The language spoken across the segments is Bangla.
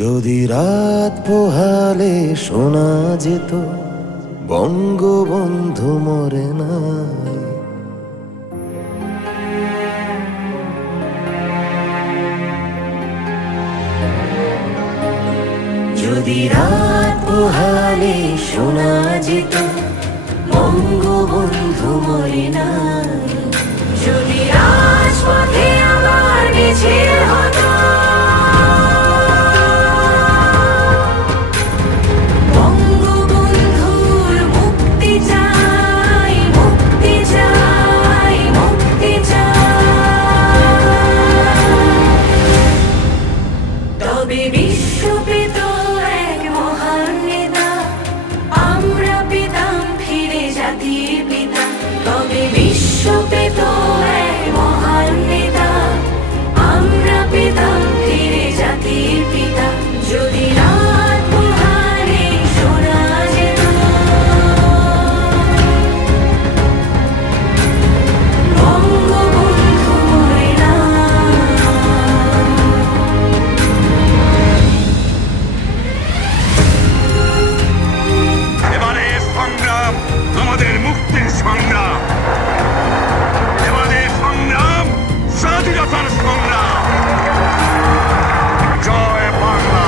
যদি রাত পোহালে শোনা যেত বঙ্গবন্ধু মরে নাই, যদি রাত পোহালে শোনা যেত বঙ্গবন্ধু মরে নাই, যদি রাজপথে আবার মিছিল হতো, বঙ্গবন্ধুর মুক্তি চাই, মুক্তি চাই, মুক্তি চাই, তবে বিশ্ব পেত এক মহান নেতা, আমরা পেতাম ফিরে জাতির পিতা। তবে বিশ্ব পেত এক মহান নেতা, আমরা পেতাম ফিরে জাতির পিতা। যদি রাত পোহালে শোনা যেত বঙ্গবন্ধু মরে নাই। এবারে সংগ্রাম আমাদের মুক্তির সংগ্রাম, এবারে সংগ্রাম স্বাধীনতার সংগ্রাম। জয় বাংলা।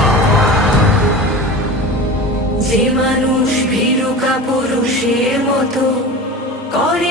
যে মানুষ ভীরু কাপুরুষের মতো করে